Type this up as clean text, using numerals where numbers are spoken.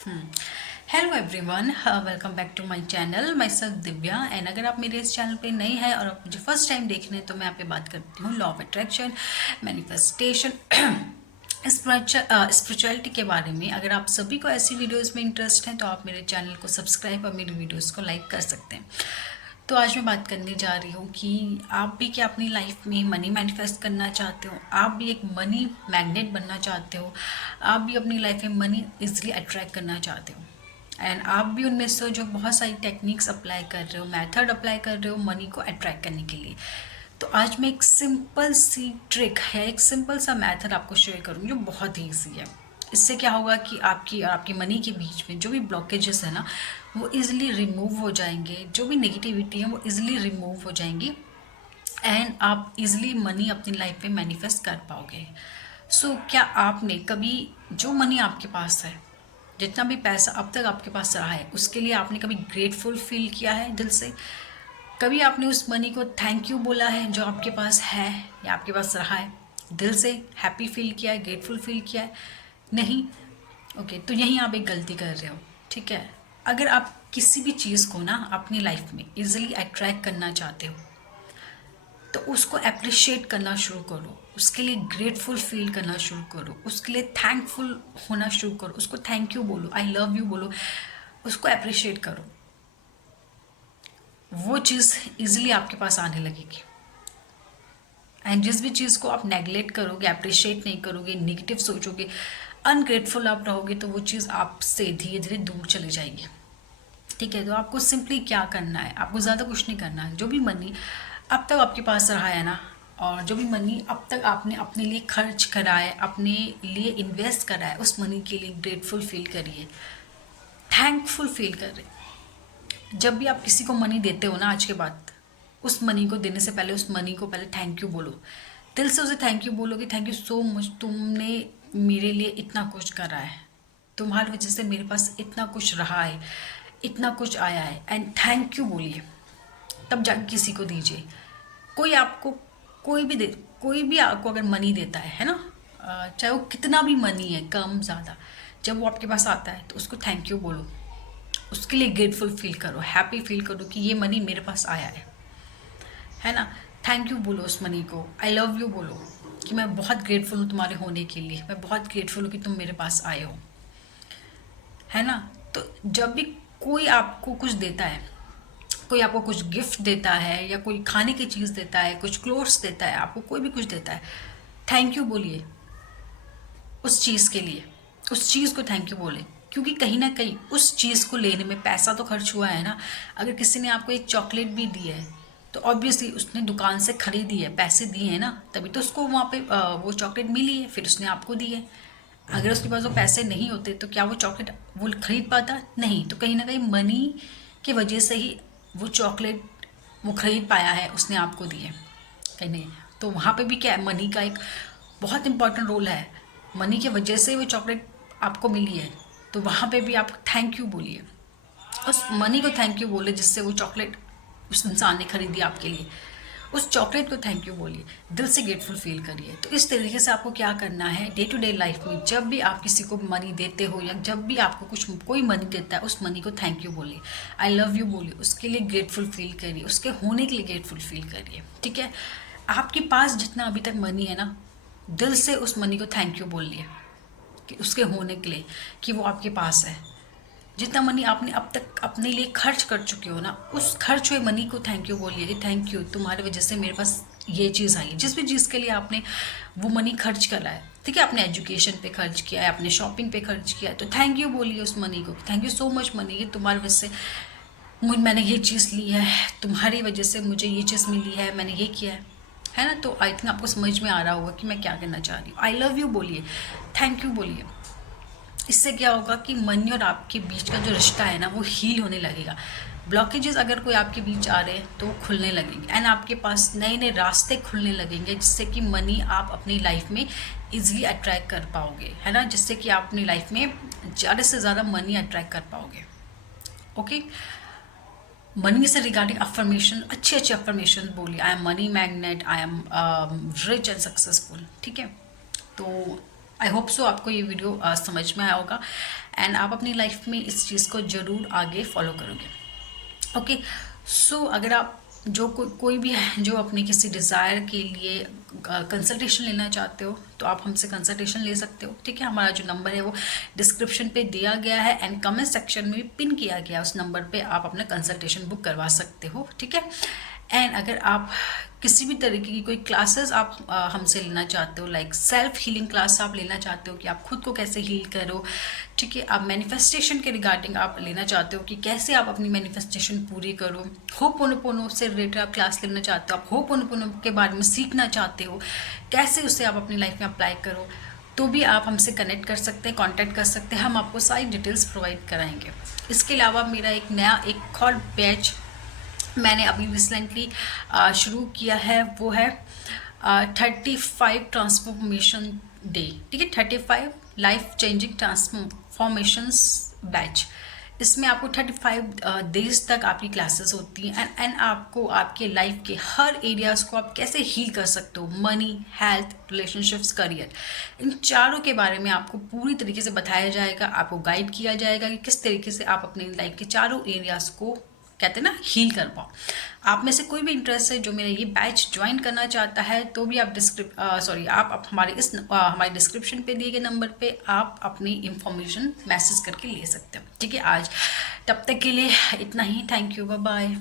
Hello everyone, welcome back to my channel. Myself Divya. And अगर आप मेरे इस चैनल पे नए हैं और आप मुझे फर्स्ट टाइम देख रहे हैं तो मैं यहाँ पे बात करती हूँ law of attraction, manifestation, spirituality के बारे में। अगर आप सभी को ऐसी वीडियोस में इंटरेस्ट है तो आप मेरे चैनल को सब्सक्राइब और मेरी वीडियोस को लाइक कर सकते हैं। तो आज मैं बात करने जा रही हूँ कि आप भी क्या अपनी लाइफ में मनी मैनिफेस्ट करना चाहते हो, आप भी एक मनी मैग्नेट बनना चाहते हो, आप भी अपनी लाइफ में मनी इजीली अट्रैक्ट करना चाहते हो, एंड आप भी उनमें से जो बहुत सारी टेक्निक्स अप्लाई कर रहे हो, मेथड अप्लाई कर रहे हो मनी को अट्रैक्ट करने के लिए। तो आज मैं एक सिंपल सी ट्रिक है, एक सिंपल सा मेथड आपको शेयर करूँगी जो बहुत ही ईजी है। इससे क्या होगा कि आपकी और आपकी मनी के बीच में जो भी ब्लॉकेजेस है ना, वो इजीली रिमूव हो जाएंगे। जो भी नेगेटिविटी है वो इजीली रिमूव हो जाएंगी एंड आप इजीली मनी अपनी लाइफ में मैनिफेस्ट कर पाओगे। क्या आपने कभी जो मनी आपके पास है, जितना भी पैसा अब तक आपके पास रहा है, उसके लिए आपने कभी ग्रेटफुल फील किया है दिल से? कभी आपने उस मनी को थैंक यू बोला है जो आपके पास है या आपके पास रहा है? दिल से हैप्पी फील किया है, ग्रेटफुल फील किया है? नहीं। ओके, तो यहीं आप एक गलती कर रहे हो। ठीक है, अगर आप किसी भी चीज़ को ना अपनी लाइफ में इजीली अट्रैक्ट करना चाहते हो तो उसको अप्रिशिएट करना शुरू करो, उसके लिए ग्रेटफुल फील करना शुरू करो, उसके लिए थैंकफुल होना शुरू करो, उसको थैंक यू बोलो, आई लव यू बोलो, उसको अप्रिशिएट करो। वो चीज़ इजीली आपके पास आने लगेगी। एंड जिस भी चीज़ को आप नेगलेक्ट करोगे, अप्रिशिएट नहीं करोगे, निगेटिव सोचोगे, अनग्रेटफुल आप रहोगे, तो वो चीज़ आपसे धीरे धीरे दूर चली जाएगी। ठीक है, तो आपको सिंपली क्या करना है, आपको ज़्यादा कुछ नहीं करना है। जो भी मनी अब तक आपके पास रहा है ना, और जो भी मनी अब तक आपने अपने लिए खर्च करा है, अपने लिए इन्वेस्ट करा है, उस मनी के लिए ग्रेटफुल फील करिए, थैंकफुल फील करिए। जब भी आप किसी को मनी देते हो ना आज के बाद, उस मनी को देने से पहले उस मनी को पहले थैंक यू बोलो। दिल से उसे थैंक यू बोलो कि थैंक यू सो मच, तुमने मेरे लिए इतना कुछ करा है, तुम्हारी वजह से मेरे पास इतना कुछ रहा है, इतना कुछ आया है, एंड थैंक यू बोलिए। तब जाके किसी को दीजिए। कोई आपको कोई भी दे कोई भी आपको अगर मनी देता है ना, चाहे वो कितना भी मनी है, कम ज़्यादा, जब वो आपके पास आता है तो उसको थैंक यू बोलो, उसके लिए ग्रेटफुल फील करो, हैप्पी फील करो कि ये मनी मेरे पास आया है ना। थैंक यू बोलो उस मनी को, आई लव यू बोलो कि मैं बहुत ग्रेटफुल हूँ तुम्हारे होने के लिए, मैं बहुत ग्रेटफुल हूँ कि तुम मेरे पास आए हो, है ना। तो जब भी कोई आपको कुछ देता है, कोई आपको कुछ गिफ्ट देता है या कोई खाने की चीज़ देता है, कुछ क्लोथ्स देता है, आपको कोई भी कुछ देता है, थैंक यू बोलिए उस चीज़ के लिए, उस चीज़ को थैंक यू बोले। क्योंकि कहीं ना कहीं उस चीज़ को लेने में पैसा तो खर्च हुआ है ना। अगर किसी ने आपको एक चॉकलेट भी दी है तो ऑब्वियसली उसने दुकान से खरीदी है, पैसे दिए हैं ना, तभी तो उसको वहाँ पे वो चॉकलेट मिली है, फिर उसने आपको दी है। अगर उसके पास वो पैसे नहीं होते तो क्या वो चॉकलेट वो खरीद पाता? नहीं। तो कहीं ना कहीं मनी की वजह से ही वो चॉकलेट वो खरीद पाया है, उसने आपको दी है कहीं नहीं। तो वहाँ पे भी क्या है, मनी का एक बहुत इंपॉर्टेंट रोल है। मनी की वजह से वो चॉकलेट आपको मिली है, तो वहाँ पे भी आप थैंक यू बोलिए, उस मनी को थैंक यू बोले जिससे वो चॉकलेट उस इंसान ने खरीदी आपके लिए। उस चॉकलेट को थैंक यू बोलिए, दिल से ग्रेटफुल फील करिए। तो इस तरीके से आपको क्या करना है, डे टू डे लाइफ में जब भी आप किसी को मनी देते हो या जब भी आपको कुछ कोई मनी देता है, उस मनी को थैंक यू बोलिए, आई लव यू बोलिए, उसके लिए ग्रेटफुल फील करिए, उसके होने के लिए ग्रेटफुल फील करिए। ठीक है, आपके पास जितना अभी तक मनी है ना, दिल से उस मनी को थैंक यू बोलिए कि उसके होने के लिए, कि वो आपके पास है। जितना मनी आपने अब तक अपने लिए खर्च कर चुके हो ना, उस खर्च हुए मनी को थैंक यू बोलिए कि थैंक यू, तुम्हारी वजह से मेरे पास ये चीज़ आई है। जिस भी चीज़ के लिए आपने वो मनी खर्च करा है, ठीक है, आपने एजुकेशन पे खर्च किया है, आपने शॉपिंग पे खर्च किया है, तो थैंक यू बोलिए उस मनी को, thank you so much money, कि तुम्हारी वजह से मैंने ये चीज़ ली है, तुम्हारी वजह से मुझे ये चीज़ मिली है, मैंने ये किया है ना। तो आई थिंक आपको समझ में आ रहा होगा कि मैं क्या कहना चाह रही हूँ। आई लव यू बोलिए, थैंक यू बोलिए। इससे क्या होगा कि मनी और आपके बीच का जो रिश्ता है ना, वो हील होने लगेगा। ब्लॉकेजेस अगर कोई आपके बीच आ रहे हैं तो वो खुलने लगेंगे एंड आपके पास नए नए रास्ते खुलने लगेंगे, जिससे कि मनी आप अपनी लाइफ में इजीली अट्रैक्ट कर पाओगे, है ना, जिससे कि आप अपनी लाइफ में ज़्यादा से ज़्यादा मनी अट्रैक्ट कर पाओगे। ओके, मनी से रिगार्डिंग अफर्मेशन, अच्छे अच्छे अफर्मेशन बोलिए, I am money magnet, I am rich and successful. ठीक है, तो आई होप सो आपको ये वीडियो समझ में आया होगा एंड आप अपनी लाइफ में इस चीज़ को ज़रूर आगे फॉलो करोगे। ओके, सो अगर आप जो कोई भी है जो अपने किसी डिज़ायर के लिए कंसल्टेशन लेना चाहते हो तो आप हमसे कंसल्टेशन ले सकते हो। ठीक है, हमारा जो नंबर है वो डिस्क्रिप्शन पे दिया गया है एंड कमेंट सेक्शन में भी पिन किया गया, उस नंबर पे आप अपना कंसल्टेशन बुक करवा सकते हो। ठीक है, एंड अगर आप किसी भी तरीके की कोई क्लासेस आप हमसे लेना चाहते हो, लाइक सेल्फ हीलिंग क्लास आप लेना चाहते हो कि आप खुद को कैसे हील करो, ठीक है, आप मैनिफेस्टेशन के रिगार्डिंग आप लेना चाहते हो कि कैसे आप अपनी मैनिफेस्टेशन पूरी करो, होपोनोपोनो से रिलेटेड आप क्लास लेना चाहते हो, आप होपोनोपोनो के बारे में सीखना चाहते हो, कैसे उसे आप अपनी लाइफ में अप्लाई करो, तो भी आप हमसे कनेक्ट कर सकते हैं, कांटेक्ट कर सकते हैं, हम आपको सारी डिटेल्स प्रोवाइड कराएंगे। इसके अलावा मेरा एक और बैच मैंने अभी रिसेंटली शुरू किया है, वो है 35 ट्रांसफॉर्मेशन डे। ठीक है, 35 लाइफ चेंजिंग ट्रांसफॉर्मेशंस बैच। इसमें आपको 35 डेज तक आपकी क्लासेस होती हैं एंड आपको आपके लाइफ के हर एरियाज़ को आप कैसे हील कर सकते हो, मनी, हेल्थ, रिलेशनशिप्स, करियर, इन चारों के बारे में आपको पूरी तरीके से बताया जाएगा, आपको गाइड किया जाएगा कि किस तरीके से आप अपनी लाइफ के चारों एरियाज़ को कहते हैं ना हील कर पाओ। आप में से कोई भी इंटरेस्ट है जो मेरा ये बैच ज्वाइन करना चाहता है तो भी आप आप हमारे डिस्क्रिप्शन पे दिए गए नंबर पे आप अपनी इंफॉर्मेशन मैसेज करके ले सकते हो। ठीक है, आज तब तक के लिए इतना ही। Thank you, bye bye.